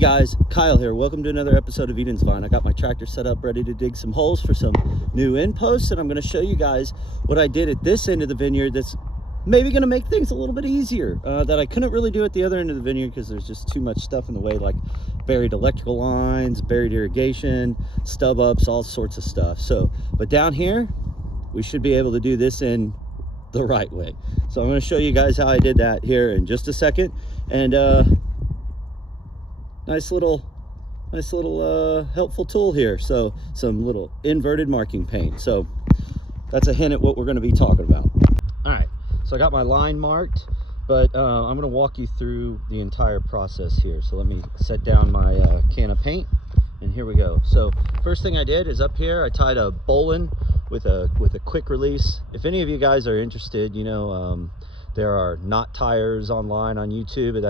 guys, Kyle here. Welcome to another episode of Eden's Vine. I got my tractor set up ready to dig some holes for some new end posts, and I'm going to show you guys what I did at this end of the vineyard that's maybe going to make things a little bit easier that I couldn't really do at the other end of the vineyard because there's just too much stuff in the way, like buried electrical lines, buried irrigation, stub ups, all sorts of stuff. But down here we should be able to do this in the right way. So I'm going to show you guys how I did that here in just a second. And nice little helpful tool here. So some little inverted marking paint. So that's a hint at what we're going to be talking about. All right, so I got my line marked, but I'm going to walk you through the entire process here. So let me set down my can of paint, and here we go. So first thing I did is up here I tied a bowline with a quick release. If any of you guys are interested, you know, there are knot tires online on YouTube, and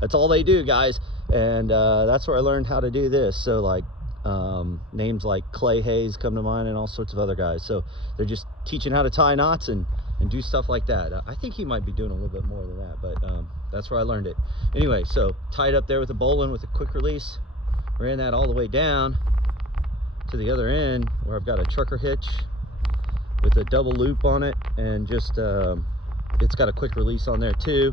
that's all they do, guys. And that's where I learned how to do this. So like names like Clay Hayes come to mind, and all sorts of other guys. So they're just teaching how to tie knots and do stuff like that. I think he might be doing a little bit more than that, but that's where I learned it. Anyway, so tied up there with a bowline with a quick release, ran that all the way down to the other end where I've got a trucker hitch with a double loop on it, and just it's got a quick release on there too.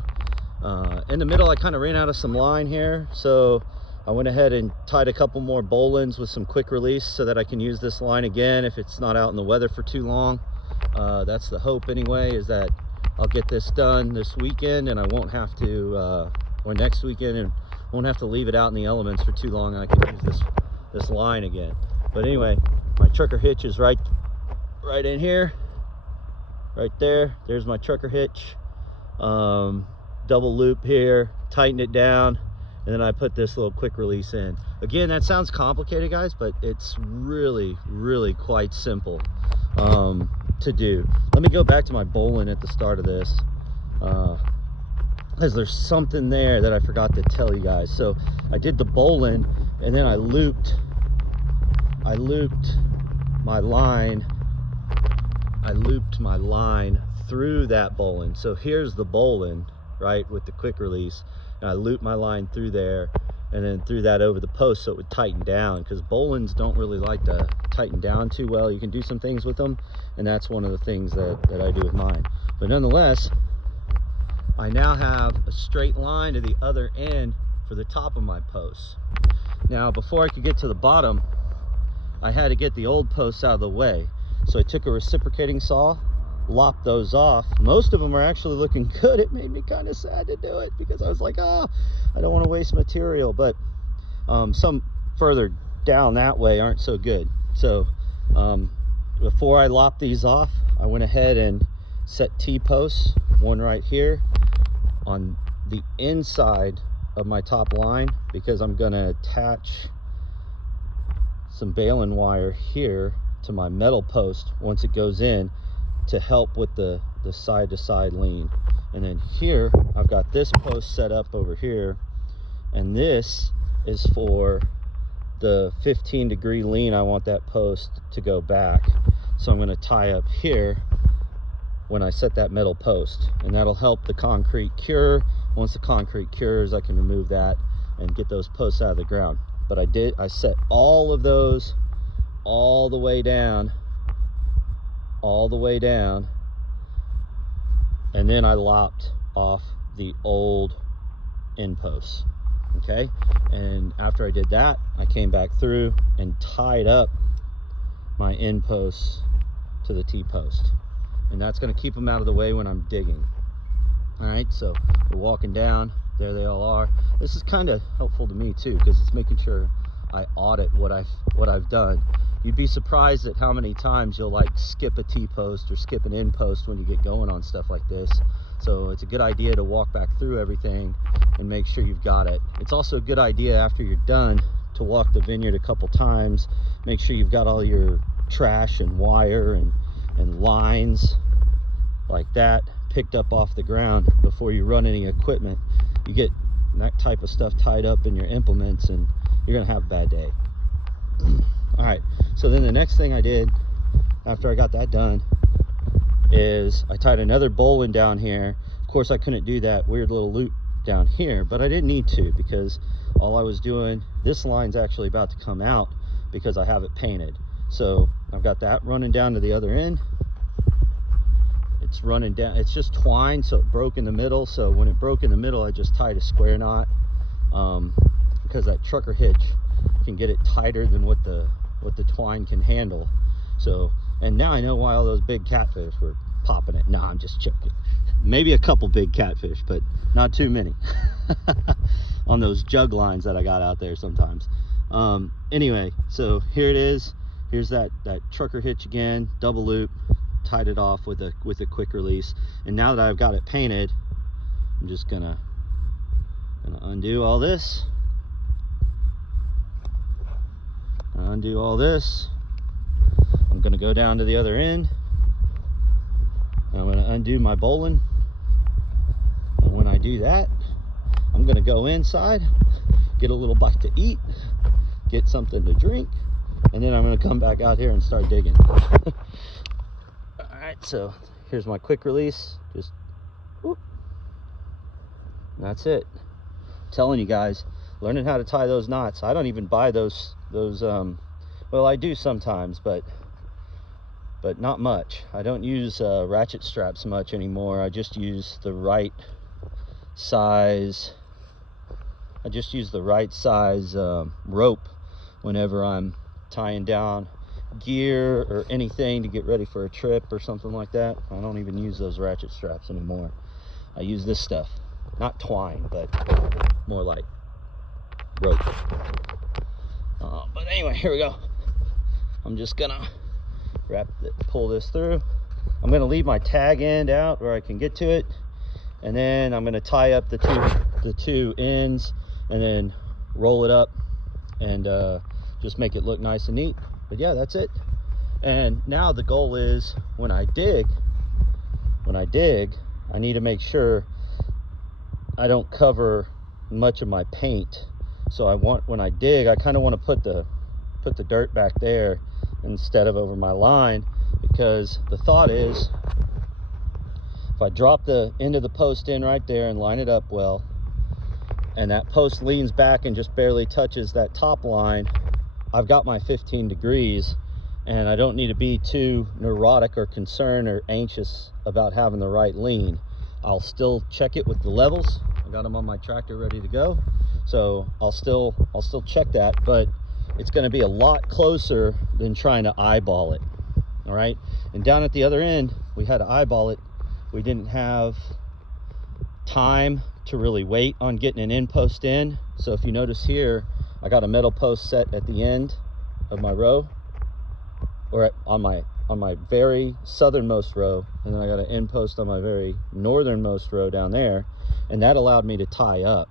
In the middle I kind of ran out of some line here, so I went ahead and tied a couple more bowlines with some quick release so that I can use this line again if it's not out in the weather for too long. That's the hope anyway, is that I'll get this done this weekend and I won't have to or next weekend, and won't have to leave it out in the elements for too long, and I can use this line again. But anyway, my trucker hitch is right in here, right there. There's my trucker hitch. Double loop here, tighten it down, and then I put this little quick release in. Again, that sounds complicated, guys, but it's really quite simple to do. Let me go back to my bowline at the start of this, because there's something there that I forgot to tell you guys. So I did the bowline, and then I looped my line. I looped my line through that bowline. So here's the bowline, right, with the quick release, and I looped my line through there, and then threw that over the post so it would tighten down, because bowlines don't really like to tighten down too well. You can do some things with them, and that's one of the things that I do with mine. But nonetheless, I now have a straight line to the other end for the top of my posts. Now, before I could get to the bottom, I had to get the old posts out of the way. So I took a reciprocating saw, lopped those off. Most of them are actually looking good. It made me kind of sad to do it, because I was like, I don't want to waste material. But some further down that way aren't so good. So before I lopped these off, I went ahead and set T-posts, one right here on the inside of my top line, because I'm going to attach some baling wire here to my metal post once it goes in, to help with the side-to-side lean. And then here I've got this post set up over here, and this is for the 15-degree lean. I want that post to go back, so I'm going to tie up here when I set that metal post, and that'll help the concrete cure. Once the concrete cures, I can remove that and get those posts out of the ground. But I set all of those all the way down, and then I lopped off the old end posts. Okay, and after I did that, I came back through and tied up my end posts to the T-post, and that's going to keep them out of the way when I'm digging. All right, so we're walking down, there they all are. This is kind of helpful to me too, because it's making sure I audit what I've done. You'd be surprised at how many times you'll like skip a T-post or skip an end post when you get going on stuff like this. So it's a good idea to walk back through everything and make sure you've got it. It's also a good idea after you're done to walk the vineyard a couple times, make sure you've got all your trash and wire and lines like that picked up off the ground before you run any equipment. You get that type of stuff tied up in your implements, and you're gonna have a bad day. All right, so then the next thing I did after I got that done is I tied another bowline down here. Of course, I couldn't do that weird little loop down here, but I didn't need to, because all I was doing, this line's actually about to come out because I have it painted. So I've got that running down to the other end. It's running down, it's just twine, so it broke in the middle. So when it broke in the middle, I just tied a square knot, because that trucker hitch can get it tighter than what the twine can handle. So, and now I know why all those big catfish were popping it. No, I'm just joking. Maybe a couple big catfish, but not too many on those jug lines that I got out there sometimes. Anyway, so here it is. Here's that trucker hitch again, double loop, tied it off with a quick release. And now that I've got it painted, I'm just gonna undo all this. Undo all this. I'm gonna go down to the other end. I'm gonna undo my bowline. And when I do that, I'm gonna go inside, get a little bite to eat, get something to drink, and then I'm gonna come back out here and start digging. All right, so here's my quick release. Just whoop. That's it. I'm telling you guys, learning how to tie those knots. I don't even buy those well, I do sometimes, but not much. I don't use ratchet straps much anymore. I just use the right size. I just use the right size rope whenever I'm tying down gear or anything to get ready for a trip or something like that. I don't even use those ratchet straps anymore. I use this stuff, not twine, but more like rope. But anyway, here we go. I'm just gonna pull this through. I'm gonna leave my tag end out where I can get to it, and then I'm gonna tie up the two ends and then roll it up and just make it look nice and neat. But yeah, that's it. And now the goal is, when I dig, I need to make sure I don't cover much of my paint. So when I dig, I kind of want to put the dirt back there instead of over my line, because the thought is, if I drop the end of the post in right there and line it up well, and that post leans back and just barely touches that top line, I've got my 15 degrees, and I don't need to be too neurotic or concerned or anxious about having the right lean. I'll still check it with the levels. I got them on my tractor ready to go, so I'll still check that, but it's going to be a lot closer than trying to eyeball it. All right, and down at the other end, we had to eyeball it. We didn't have time to really wait on getting an end post in. So if you notice here, I got a metal post set at the end of my row, or on my very southernmost row, and then I got an end post on my very northernmost row down there, and that allowed me to tie up.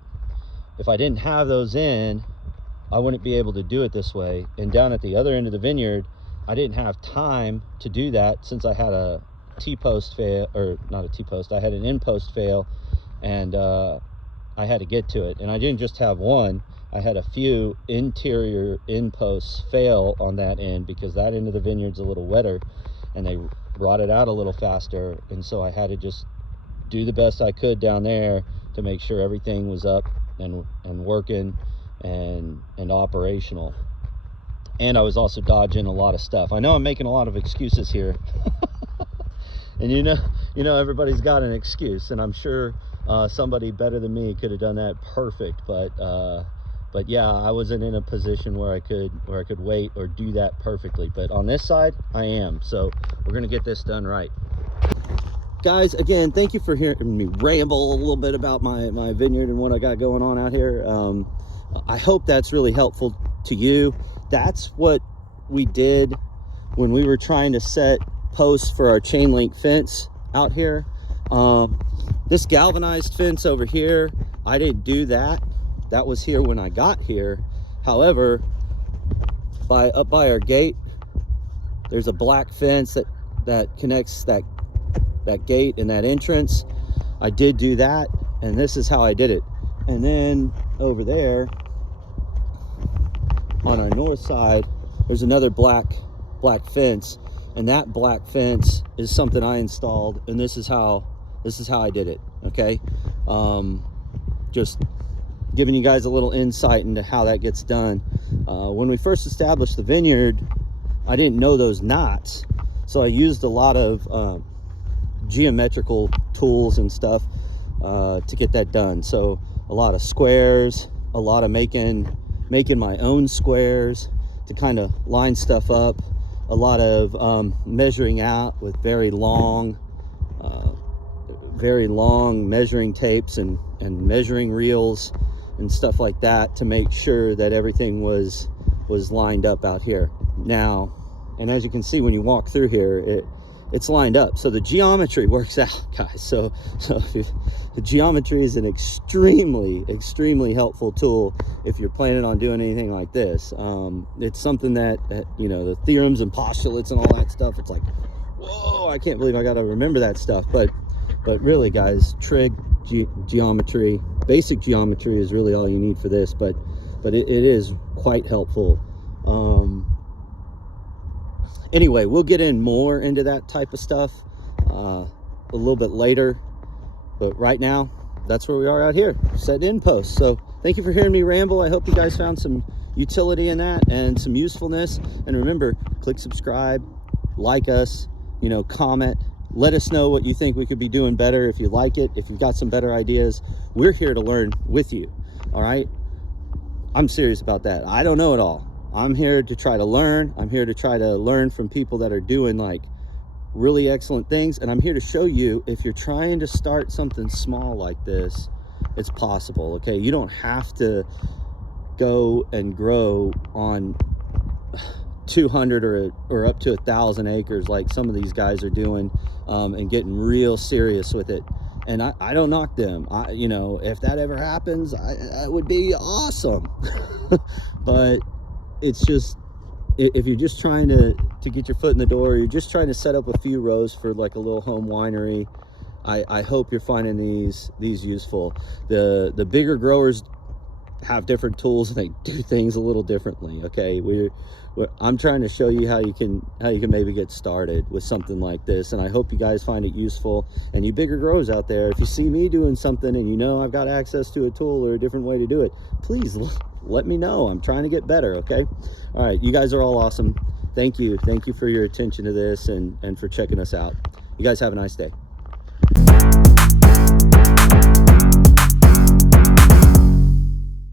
If I didn't have those in, I wouldn't be able to do it this way. And down at the other end of the vineyard, I didn't have time to do that, since I had a T-post fail, or not a T-post, I had an end post fail, and I had to get to it. And I didn't just have one, I had a few interior end posts fail on that end, because that end of the vineyard's a little wetter and they brought it out a little faster. And so I had to just do the best I could down there to make sure everything was up and working and operational. And I was also dodging a lot of stuff. I know I'm making a lot of excuses here. And you know everybody's got an excuse, and I'm sure somebody better than me could have done that perfect, but yeah, I wasn't in a position where I could wait or do that perfectly. But on this side, I am. So we're gonna get this done right. Guys, again, thank you for hearing me ramble a little bit about my vineyard and what I got going on out here. I hope that's really helpful to you. That's what we did when we were trying to set posts for our chain link fence out here. This galvanized fence over here, I didn't do that. That was here when I got here. However, up by our gate, there's a black fence that connects that gate and that entrance. I did do that, and this is how I did it. And then over there on our north side, there's another black fence, and that black fence is something I installed, and this is how I did it. Okay, just giving you guys a little insight into how that gets done. When we first established the vineyard, I didn't know those knots, so I used a lot of geometrical tools and stuff to get that done. So a lot of squares, a lot of making my own squares to kind of line stuff up, a lot of measuring out with very long measuring tapes and measuring reels and stuff like that to make sure that everything was lined up out here. Now, and as you can see when you walk through here, it's lined up, so the geometry works out, guys. So the geometry is an extremely helpful tool if you're planning on doing anything like this. It's something that you know, the theorems and postulates and all that stuff, it's like, whoa, I can't believe I got to remember that stuff. But really, guys, trig geometry, basic geometry is really all you need for this, but it is quite helpful. Anyway, we'll get in more into that type of stuff a little bit later, but right now that's where we are out here, setting in post. So thank you for hearing me ramble. I hope you guys found some utility in that and some usefulness. And remember, click subscribe, like us, you know, comment, let us know what you think we could be doing better. If you like it, if you've got some better ideas, we're here to learn with you. All right, I'm serious about that. I don't know it all. I'm here to try to learn. I'm here to try to learn from people that are doing like really excellent things. And I'm here to show you, if you're trying to start something small like this, it's possible. Okay, you don't have to go and grow on 200 or up to 1,000 acres like some of these guys are doing, and getting real serious with it. And I don't knock them. You know, if that ever happens, that would be awesome. But it's just, if you're just trying to get your foot in the door, you're just trying to set up a few rows for like a little home winery, I hope you're finding these useful. The bigger growers have different tools and they do things a little differently. Okay, I'm trying to show you how you can maybe get started with something like this, and I hope you guys find it useful. And you bigger growers out there, if you see me doing something and you know I've got access to a tool or a different way to do it, please let me know. I'm trying to get better. Okay, all right, you guys are all awesome. Thank you for your attention to this and for checking us out. You guys have a nice day.